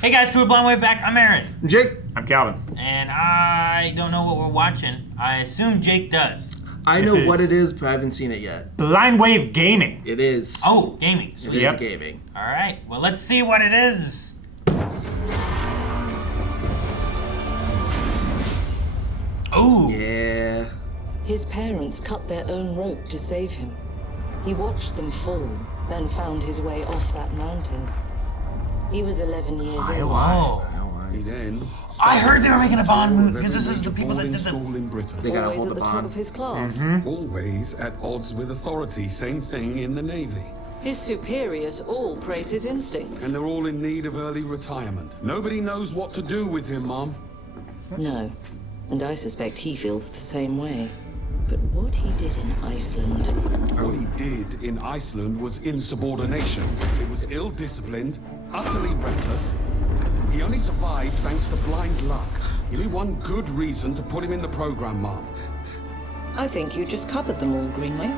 Hey guys, Cool Blonde Wave back. I'm Aaron. Jake. I'm Calvin. And I don't know what we're watching. I assume Jake does. I know what it is, but I haven't seen it yet. Blind Wave Gaming. It is. Oh, gaming. Sweet. It is gaming. All right. Well, let's see what it is. Oh. Yeah. His parents cut their own rope to save him. He watched them fall, then found his way off that mountain. He was 11 years old. Whoa. He then I heard they were making a Bond movie because this is the people that did school the. in Britain. They gotta Always hold at the the top bond. of his class. Always at odds with authority. Same thing in the Navy. His superiors all praise his instincts. And they're all in need of early retirement. Nobody knows what to do with him, Mom. No, and I suspect he feels the same way. But what he did in Iceland... What he did in Iceland was insubordination. It was ill-disciplined, utterly reckless. He only survived thanks to blind luck. Give me one good reason to put him in the program, Mom. I think you just covered them all, Greenway.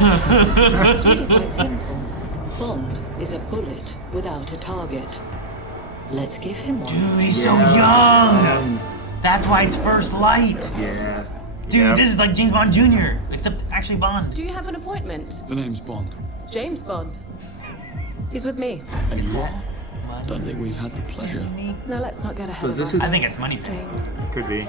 It's really quite simple. Bond is a bullet without a target. Let's give him one. Dude, he's so young. That's why it's First Light. Yeah. Dude, this is like James Bond Jr., except actually Bond. Do you have an appointment? The name's Bond. James Bond. He's with me. And you are? Don't think we've had the pleasure. No, let's not get ahead So of this us. is I think it's Money Pit. James. Could be.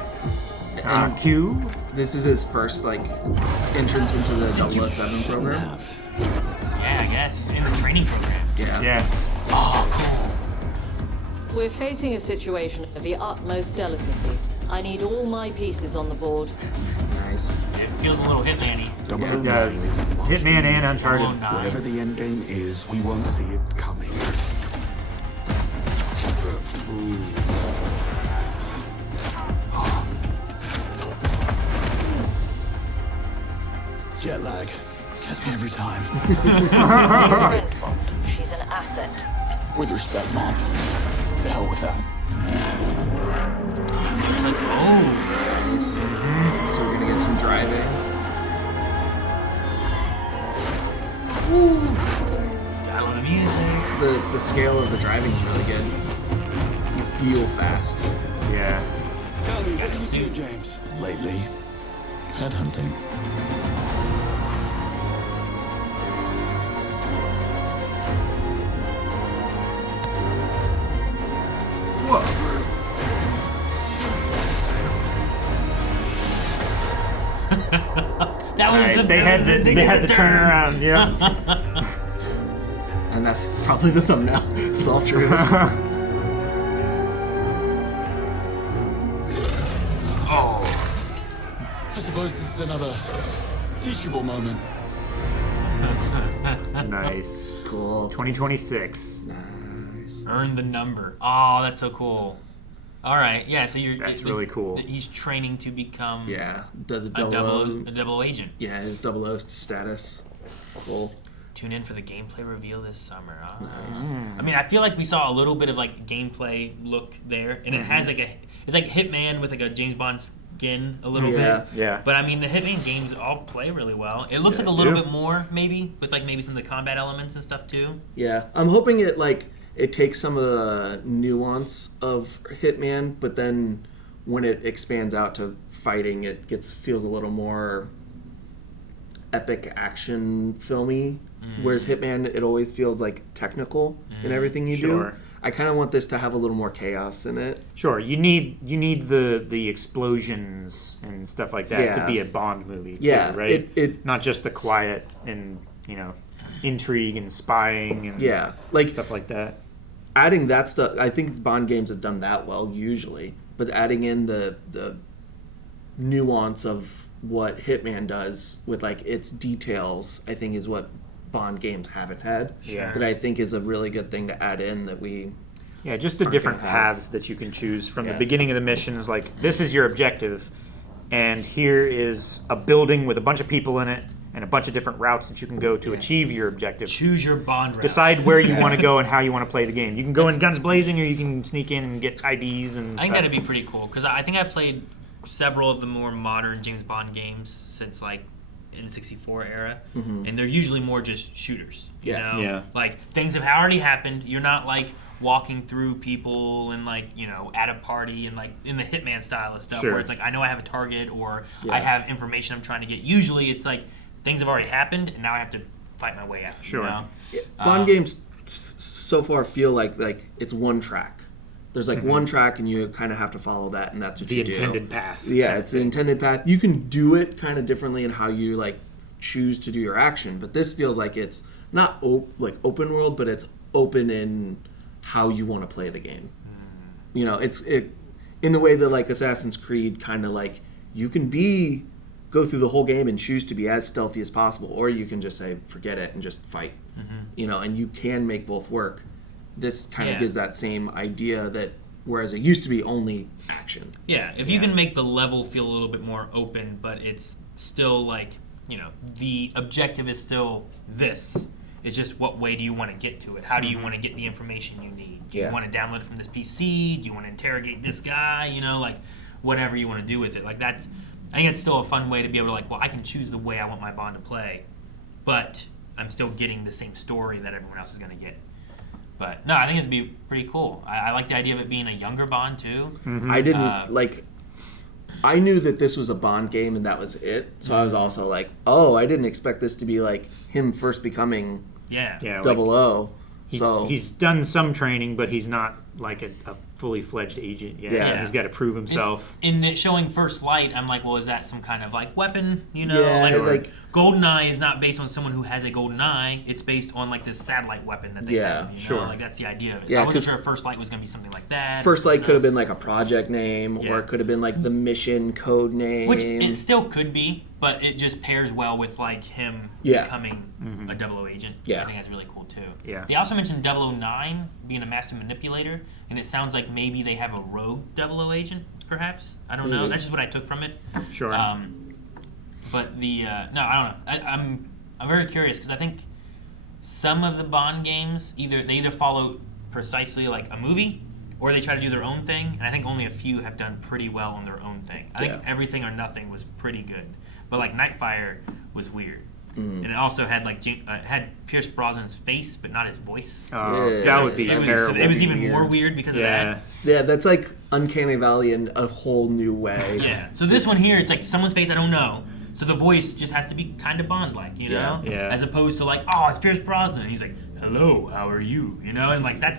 Q. This is his first entrance into the 007 program. Yeah, I guess. In the training program. Yeah. Yeah. Oh, cool. We're facing a situation of the utmost delicacy. I need all my pieces on the board. Nice. It feels a little Hitman-y. It does. Hitman and Uncharted. Oh, nice. Whatever the end game is, we won't see it coming. Jet lag. Gets me every time. Diffrent Bond. She's an asset. With respect, Mom. The hell with that. It's like, oh. Nice. So we're gonna get some driving. I love the music. The scale of the driving is really good. You feel fast. Yeah. Tell me, what do you do, James? Lately, headhunting. That was Nice. the They had the turnaround. Yeah. And that's probably the thumbnail. It's all three of us. Oh. I suppose this is another teachable moment. Nice. Cool. 2026. Nice. Earn the number. Oh, that's so cool. All right, yeah. So That's really cool. He's training to become Yeah. The a double agent. Yeah, his 00 status. Cool. Tune in for the gameplay reveal this summer. Oh. Nice. I mean, I feel like we saw a little bit of gameplay look there, and it has it's like Hitman with a James Bond skin a little bit. Yeah. But I mean, the Hitman games all play really well. It looks like a little bit more maybe with maybe some of the combat elements and stuff too. Yeah. I'm hoping it takes some of the nuance of Hitman, but then when it expands out to fighting, it feels a little more epic action filmy. Whereas Hitman, it always feels technical in everything you do. I kind of want this to have a little more chaos in it. Sure. You need the explosions and stuff like that to be a Bond movie too, right? It not just the quiet and intrigue and spying and stuff like that. Adding that stuff, I think Bond games have done that well usually, but adding in the nuance of what Hitman does with its details, I think is what Bond games haven't had. Yeah. That I think is a really good thing to add in that we... Yeah, just the different paths that you can choose from the beginning of the mission is this is your objective, and here is a building with a bunch of people in it, and a bunch of different routes that you can go to achieve your objective. Choose your Bond route. Decide where you want to go and how you want to play the game. You can go in guns blazing, or you can sneak in and get IDs and I think that'd be pretty cool, because I think I played several of the more modern James Bond games since N64 era, and they're usually more just shooters. You know? Yeah. Things have already happened. You're not walking through people and like, you know, at a party and like in the Hitman style of stuff Sure. where it's like I know I have a target or I have information I'm trying to get. Usually it's like things have already happened and now I have to fight my way out. Sure. You know? Bond games so far feel like it's one track. There's like one track and you kind of have to follow that, and that's what The you do. intended path. Yeah, it's the intended path. You can do it kind of differently in how you like choose to do your action, but this feels like it's not like open world, but it's open in how you want to play the game. You know, it's in the way that like Assassin's Creed kind of like you can go through the whole game and choose to be as stealthy as possible, or you can just say forget it and just fight. You know, and you can make both work. This kind of gives that same idea that whereas it used to be only action. Yeah, if you can make the level feel a little bit more open, but it's still like, you know, the objective is still this. It's just what way do you want to get to it? How do you want to get the information you need? Do you want to download it from this PC? Do you want to interrogate this guy? You know, like whatever you want to do with it. Like I think it's still a fun way to be able to like, well, I can choose the way I want my Bond to play, but I'm still getting the same story that everyone else is going to get. But no, I think it'd be pretty cool. I like the idea of it being a younger Bond too. I didn't I knew that this was a Bond game and that was it. So I was also like, oh, I didn't expect this to be like him first becoming 00. He's done some training, but he's not like a fully fledged agent yet. Yeah. He's got to prove himself. In it showing First Light, I'm like, well, is that some kind of like weapon? You know, Yeah, like GoldenEye is not based on someone who has a GoldenEye. It's based on like this satellite weapon that they have. You know? Like that's the idea of it. So Yeah, I wasn't 'cause sure if First Light was going to be something like that. First Light could have been like a project name, or it could have been like the mission code name. Which it still could be, but it just pairs well with like him becoming a 00 agent. Yeah. I think that's really cool too. Yeah. They also mentioned 009 being a master manipulator, and it sounds like maybe they have a rogue 00 agent, perhaps. I don't know. That's just what I took from it. Sure. But the no, I don't know. I'm very curious because I think some of the Bond games either follow precisely like a movie or they try to do their own thing, and I think only a few have done pretty well on their own thing. I think Everything or Nothing was pretty good, but like Nightfire was weird. And it also had like had Pierce Brosnan's face, but not his voice. That would be terrible. It was even more weird because of that. Yeah, that's like Uncanny Valley in a whole new way. Yeah. So this one here, it's like someone's face I don't know. So the voice just has to be kind of Bond-like, you know? Yeah. As opposed to like, oh, it's Pierce Brosnan. And he's like, hello, how are you? You know? And like that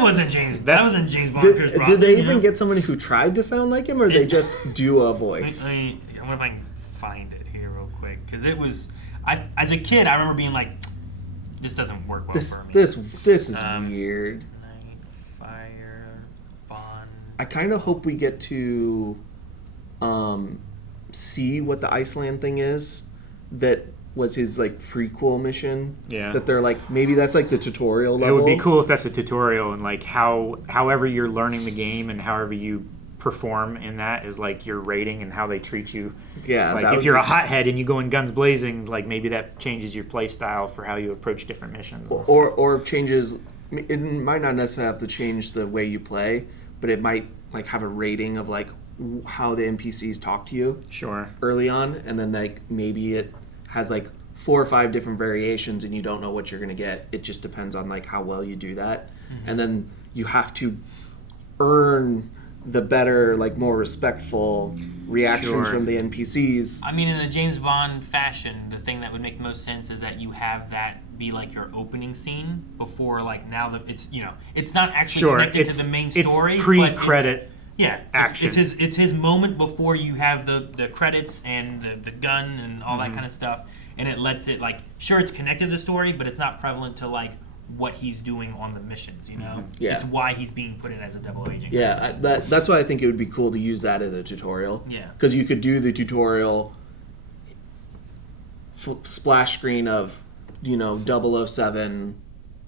wasn't James Bond. Pierce Brosnan. Did they even get somebody who tried to sound like him, or they just do a voice? I wonder if I can find it here real quick because it was. As a kid, I remember being like, this doesn't work well for me. This is weird. Nightfire, Bond. I kind of hope we get to see what the Iceland thing is. That was his like prequel mission. Yeah. That they're like, maybe that's like the tutorial level. It would be cool if that's a tutorial, and like however you're learning the game and however you perform in that is like your rating and how they treat you. Yeah. Like if you're a hothead and you go in guns blazing, like maybe that changes your play style for how you approach different missions. Or changes. It might not necessarily have to change the way you play, but it might like have a rating of like how the NPCs talk to you. Sure. Early on, and then like maybe it has like 4 or 5 different variations, and you don't know what you're gonna get. It just depends on like how well you do that, and then you have to earn the better, like more respectful reactions from the NPCs. I mean, in a James Bond fashion, the thing that would make the most sense is that you have that be like your opening scene before, like now that it's it's not actually connected to the main story. It's pre-credit. Action. It's his moment before you have the credits and the gun and all that kind of stuff, and it lets it like it's connected to the story, but it's not prevalent to like what he's doing on the missions, you know? Yeah. It's why he's being put in as a 00 agent. Yeah, that's why I think it would be cool to use that as a tutorial. Yeah. Because you could do the tutorial splash screen of, 007,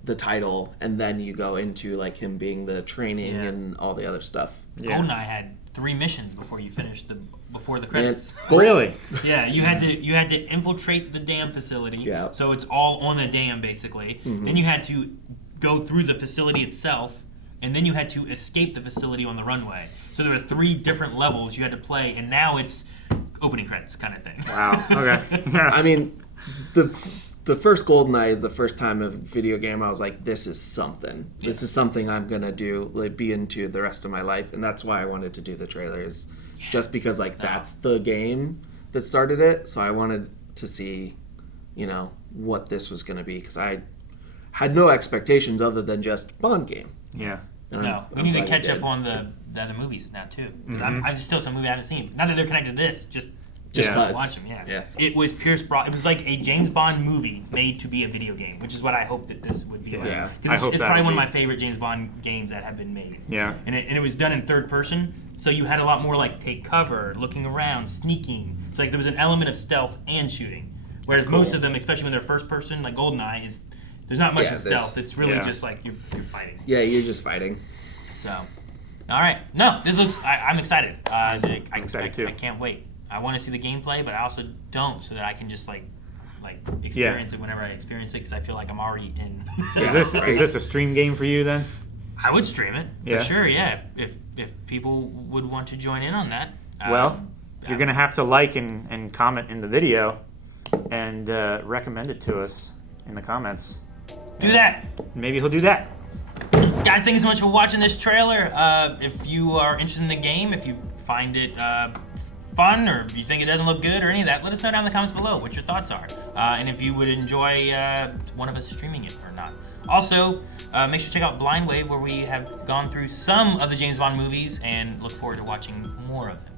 the title, and then you go into like him being the training and all the other stuff. Yeah. GoldenEye had 3 missions before you finished before the credits. Really? Yeah, you had to infiltrate the dam facility. Yeah. So it's all on the dam basically. Then you had to go through the facility itself, and then you had to escape the facility on the runway. So there were 3 different levels you had to play, and now it's opening credits kind of thing. Wow. Okay. I mean, the first GoldenEye, the first time a video game, I was like, this is something. This is something I'm gonna do, like, be into the rest of my life, and that's why I wanted to do the trailers, just because like that's the game that started it. So I wanted to see, what this was gonna be, because I had no expectations other than just Bond game. Yeah. No, we need to catch up on the other movies now too. Because I still some movie I haven't seen. Not that they're connected to this, just watch them. Yeah. It was Pierce Brosnan. It was like a James Bond movie made to be a video game, which is what I hope that this would be. Yeah. Because it's probably one of my favorite James Bond games that have been made. Yeah. And it was done in third person, so you had a lot more like take cover, looking around, sneaking. So like there was an element of stealth and shooting. Whereas most of them, especially when they're first person, like GoldenEye, there's not much of stealth. It's really just like you're fighting. Yeah, you're just fighting. So, all right. No, this looks. I'm excited. I'm excited too. I can't wait. I want to see the gameplay, but I also don't, so that I can just like experience it whenever I experience it, because I feel like I'm already in. Is this a stream game for you then? I would stream it Yeah. for sure. Yeah, if people would want to join in on that. Well, you're gonna have to like and comment in the video, and recommend it to us in the comments. Do that. Maybe he'll do that. Guys, thank you so much for watching this trailer. If you are interested in the game, if you find it fun, or if you think it doesn't look good or any of that, let us know down in the comments below what your thoughts are. And if you would enjoy one of us streaming it or not. Also, make sure to check out Blind Wave, where we have gone through some of the James Bond movies and look forward to watching more of them.